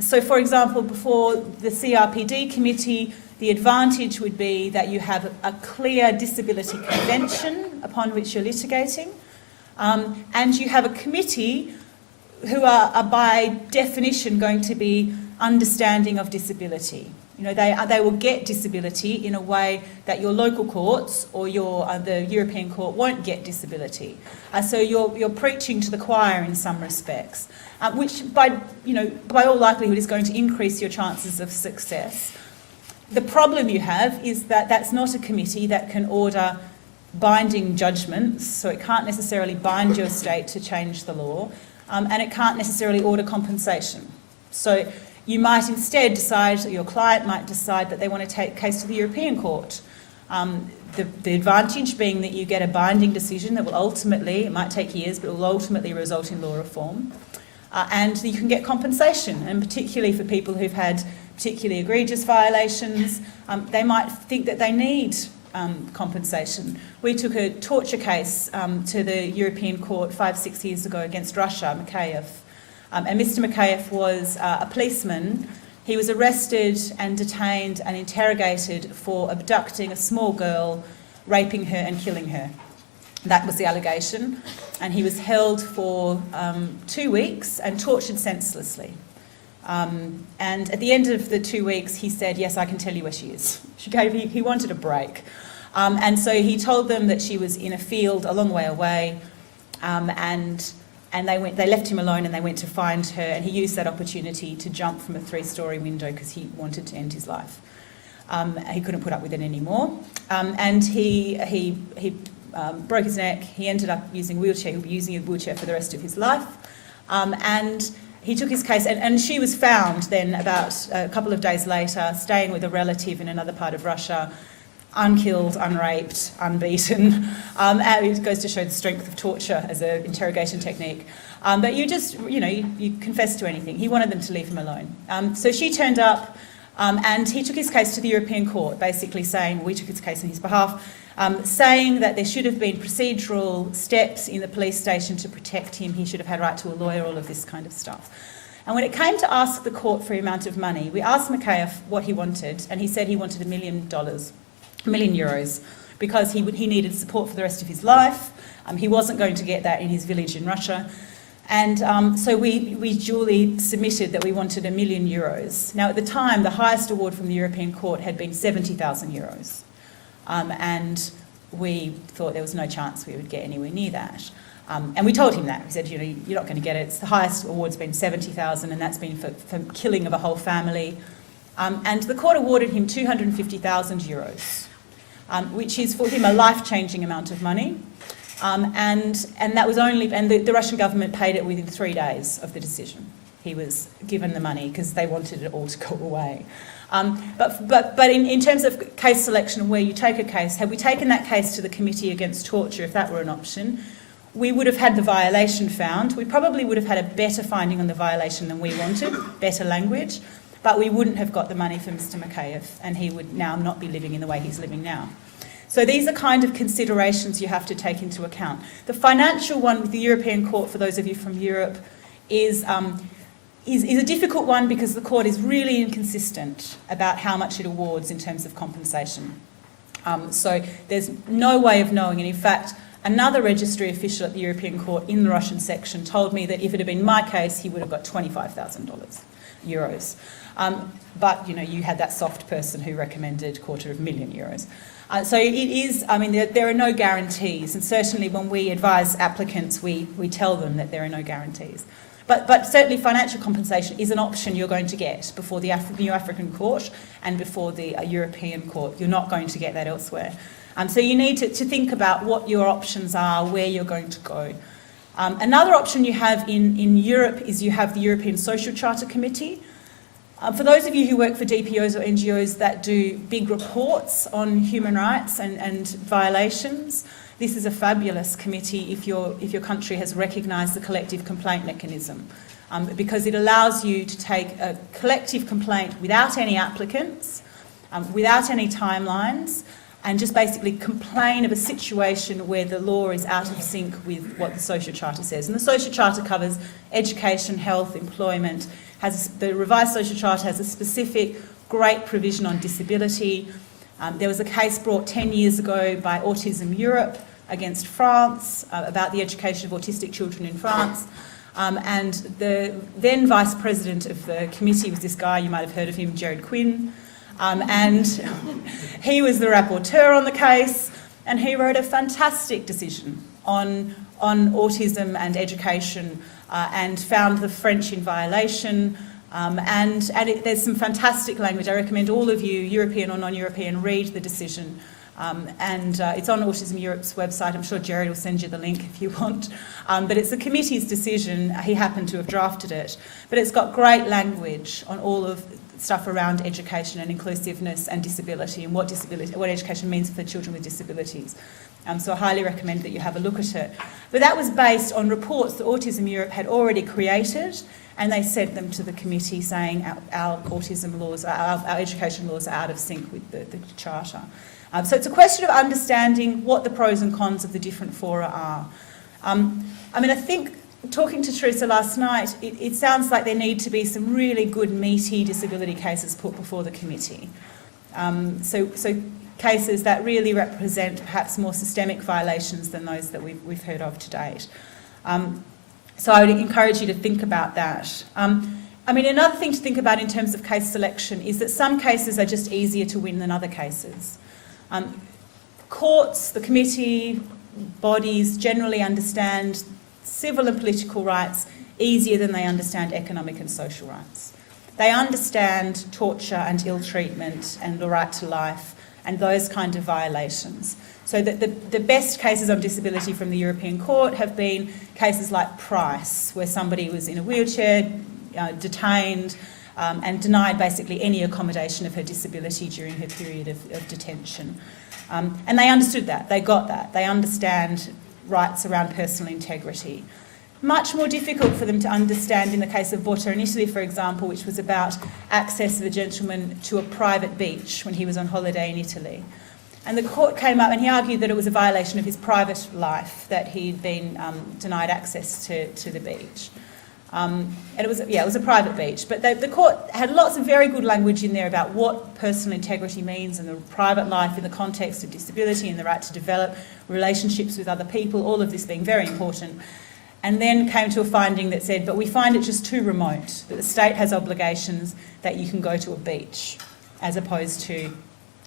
So for example, before the CRPD committee, the advantage would be that you have a clear disability convention upon which you're litigating, and you have a committee who are by definition going to be understanding of disability. They will get disability in a way that your local courts or the European Court won't get disability. So you're preaching to the choir in some respects, which by all likelihood is going to increase your chances of success. The problem you have is that that's not a committee that can order binding judgments, so it can't necessarily bind your state to change the law, and it can't necessarily order compensation. So you might instead decide, or your client might decide, that they want to take a case to the European Court. The advantage being that you get a binding decision that will ultimately, it might take years, but it will ultimately result in law reform. And you can get compensation, and particularly for people who've had particularly egregious violations, they might think that they need compensation. We took a torture case to the European Court 5-6 years ago against Russia, Mikheyev. And Mr. Mikheyev was a policeman. He was arrested and detained and interrogated for abducting a small girl, raping her and killing her. That was the allegation. And he was held for 2 weeks and tortured senselessly. And at the end of the 2 weeks, he said, "Yes, I can tell you where she is." He wanted a break. And so he told them that she was in a field a long way away, and they left him alone and they went to find her, and he used that opportunity to jump from a 3-storey window because he wanted to end his life. He couldn't put up with it anymore. And he broke his neck. He ended up using a wheelchair. He'll be using a wheelchair for the rest of his life. And he took his case, and she was found then about a couple of days later, staying with a relative in another part of Russia, unkilled, unraped, unbeaten. And it goes to show the strength of torture as an interrogation technique. But you confess to anything. He wanted them to leave him alone. So she turned up, and he took his case to the European Court, basically saying, we took his case on his behalf, saying that there should have been procedural steps in the police station to protect him. He should have had right to a lawyer, all of this kind of stuff. And when it came to ask the court for the amount of money, we asked Mikheyev what he wanted, and he said he wanted $1 million, €1 million, because he needed support for the rest of his life. He wasn't going to get that in his village in Russia. And so we duly submitted that we wanted €1 million. Now, at the time, the highest award from the European Court had been €70,000. And we thought there was no chance we would get anywhere near that. And we told him that. We said, you're not going to get it. It's the highest award's been $70,000, and that's been for killing of a whole family. And the court awarded him €250,000, which is for him a life-changing amount of money. And that was the Russian government paid it within 3 days of the decision. He was given the money because they wanted it all to go away. But in terms of case selection and where you take a case, had we taken that case to the Committee Against Torture, if that were an option, we would have had the violation found. We probably would have had a better finding on the violation than we wanted, better language, but we wouldn't have got the money for Mr Mikheyev, and he would now not be living in the way he's living now. So these are kind of considerations you have to take into account. The financial one with the European Court, for those of you from Europe, is a difficult one because the court is really inconsistent about how much it awards in terms of compensation. So there's no way of knowing, and in fact, another registry official at the European Court in the Russian section told me that if it had been my case, he would have got €25,000. But, you know, you had that soft person who recommended €250,000. So it is, I mean, there are no guarantees, and certainly when we advise applicants, we tell them that there are no guarantees. But certainly financial compensation is an option you're going to get before the New African Court and before the European Court. You're not going to get that elsewhere. So you need to think about what your options are, where you're going to go. Another option you have in Europe is you have the European Social Charter Committee. For those of you who work for DPOs or NGOs that do big reports on human rights and violations, this is a fabulous committee if your country has recognised the collective complaint mechanism, because it allows you to take a collective complaint without any applicants, without any timelines, and just basically complain of a situation where the law is out of sync with what the Social Charter says. And the Social Charter covers education, health, employment. The revised Social Charter has a specific great provision on disability. There was a case brought 10 years ago by Autism Europe against France about the education of autistic children in France. And the then Vice President of the committee was this guy, you might have heard of him, Jared Quinn. And he was the rapporteur on the case, and he wrote a fantastic decision on autism and education, and found the French in violation. There's some fantastic language. I recommend all of you, European or non-European, read the decision. It's on Autism Europe's website. I'm sure Jared will send you the link if you want. But it's the committee's decision. He happened to have drafted it. But it's got great language on all of stuff around education and inclusiveness and disability and what education means for children with disabilities. So I highly recommend that you have a look at it. But that was based on reports that Autism Europe had already created, and they sent them to the committee saying our autism laws, our education laws are out of sync with the Charter. So it's a question of understanding what the pros and cons of the different fora are. I think talking to Teresa last night, it sounds like there need to be some really good meaty disability cases put before the committee. So cases that really represent perhaps more systemic violations than those that we've heard of to date. So I would encourage you to think about that. Another thing to think about in terms of case selection is that some cases are just easier to win than other cases. Courts, the committee, bodies generally understand civil and political rights easier than they understand economic and social rights. They understand torture and ill treatment and the right to life and those kind of violations. So the best cases on disability from the European Court have been cases like Price, where somebody was in a wheelchair, detained, and denied basically any accommodation of her disability during her period of detention. And they understood that, they got that, they understand rights around personal integrity. Much more difficult for them to understand in the case of Vota in Italy, for example, which was about access of a gentleman to a private beach when he was on holiday in Italy. And the court came up and he argued that it was a violation of his private life that he'd been denied access to the beach. And it was a private beach. But the court had lots of very good language in there about what personal integrity means and the private life in the context of disability and the right to develop relationships with other people, all of this being very important. And then came to a finding that said, but we find it just too remote, that the state has obligations that you can go to a beach as opposed to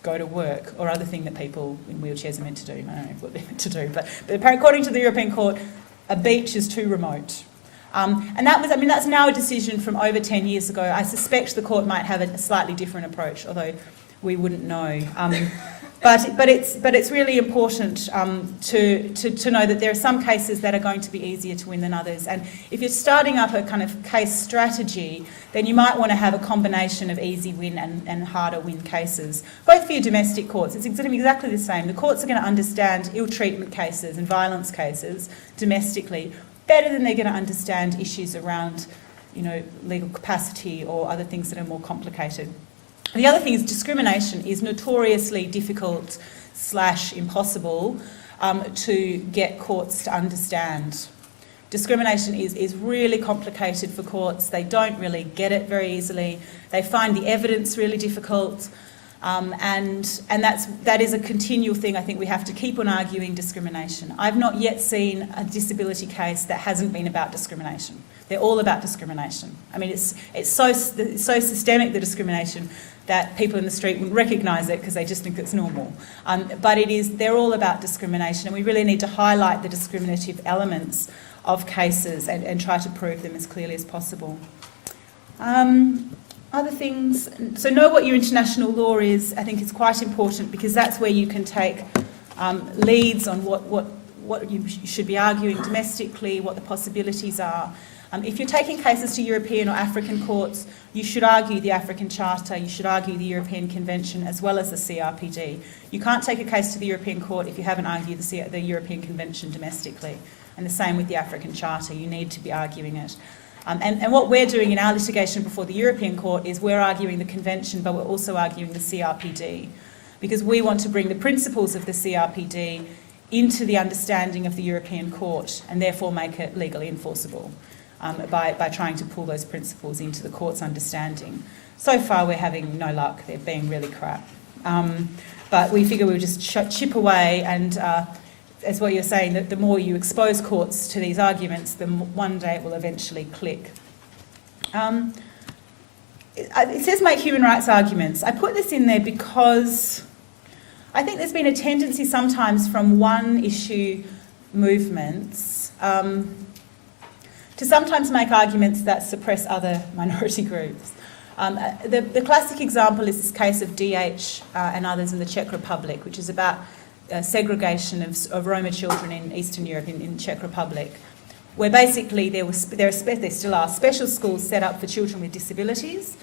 go to work or other thing that people in wheelchairs are meant to do. I don't know what they're meant to do, but according to the European Court, a beach is too remote. And that's now a decision from over 10 years ago. I suspect the court might have a slightly different approach, although we wouldn't know. But it's really important to know that there are some cases that are going to be easier to win than others. And if you're starting up a kind of case strategy, then you might want to have a combination of easy win and harder win cases. Both for your domestic courts, it's going to be exactly the same. The courts are going to understand ill-treatment cases and violence cases domestically better than they're going to understand issues around, legal capacity or other things that are more complicated. The other thing is discrimination is notoriously difficult / impossible to get courts to understand. Discrimination is really complicated for courts. They don't really get it very easily. They find the evidence really difficult. And that is a continual thing. I think we have to keep on arguing discrimination. I've not yet seen a disability case that hasn't been about discrimination. They're all about discrimination. I mean, it's so systemic, the discrimination, that people in the street wouldn't recognise it because they just think it's normal. But they're all about discrimination, and we really need to highlight the discriminative elements of cases and try to prove them as clearly as possible. Other things, so know what your international law is. I think it's quite important because that's where you can take leads on what you should be arguing domestically, what the possibilities are. If you're taking cases to European or African courts, you should argue the African Charter, you should argue the European Convention as well as the CRPD. You can't take a case to the European Court if you haven't argued the European Convention domestically. And the same with the African Charter, you need to be arguing it. And what we're doing in our litigation before the European Court is we're arguing the Convention, but we're also arguing the CRPD, because we want to bring the principles of the CRPD into the understanding of the European Court and therefore make it legally enforceable. By trying to pull those principles into the court's understanding. So far we're having no luck, they're being really crap. But we figure we'll just chip away, and as what you're saying, that the more you expose courts to these arguments, then one day it will eventually click. It says make human rights arguments. I put this in there because I think there's been a tendency sometimes from one issue movements to sometimes make arguments that suppress other minority groups. The classic example is this case of DH and others in the Czech Republic, which is about segregation of Roma children in Eastern Europe, in Czech Republic, where basically there still are special schools set up for children with disabilities,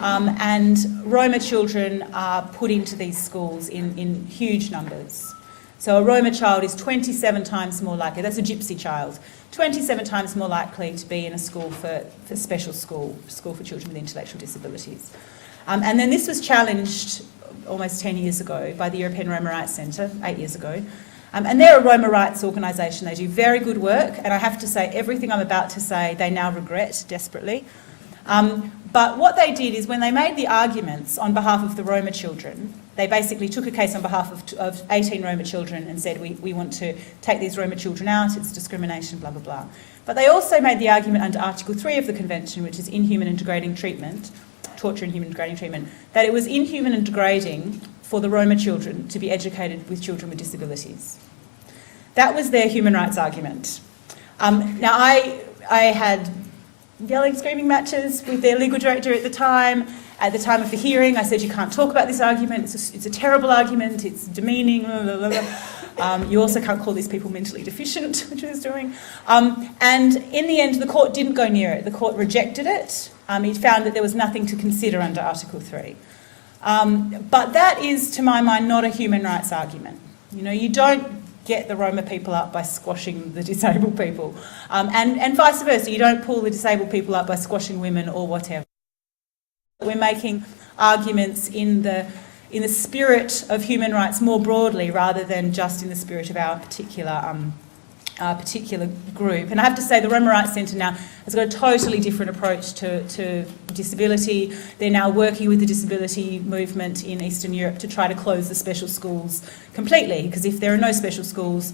and Roma children are put into these schools in huge numbers. So a Roma child is 27 times more likely, that's a gypsy child, 27 times more likely to be in a school for special school for children with intellectual disabilities. And then this was challenged almost 10 years ago by the European Roma Rights Centre, 8 years ago. And they're a Roma rights organisation. They do very good work, and I have to say everything I'm about to say they now regret desperately. But what they did is when they made the arguments on behalf of the Roma children, they basically took a case on behalf of 18 Roma children and said, we want to take these Roma children out, it's discrimination, blah, blah, blah. But they also made the argument under Article 3 of the Convention, which is inhuman and degrading treatment, torture, inhuman and degrading treatment, that it was inhuman and degrading for the Roma children to be educated with children with disabilities. That was their human rights argument. Now, I had yelling, screaming matches with their legal director at the time. At the time of the hearing, I said, you can't talk about this argument, it's a terrible argument, it's demeaning, blah, blah, blah, blah. You also can't call these people mentally deficient, which I was doing. And in the end, the court didn't go near it. The court rejected it. It found that there was nothing to consider under Article 3. But that is, to my mind, not a human rights argument. You don't get the Roma people up by squashing the disabled people. And vice versa, you don't pull the disabled people up by squashing women or whatever. We're making arguments in the spirit of human rights more broadly rather than just in the spirit of our particular group. And I have to say the Roma Rights Centre now has got a totally different approach to disability. They're now working with the disability movement in Eastern Europe to try to close the special schools completely, because if there are no special schools,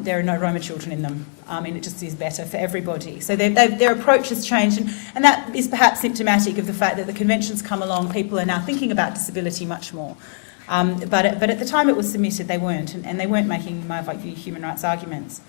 there are no Roma children in them, and it just is better for everybody. So their approach has changed, and that is perhaps symptomatic of the fact that the convention's come along, people are now thinking about disability much more. But at the time it was submitted, they weren't, and they weren't making, in my view, human rights arguments.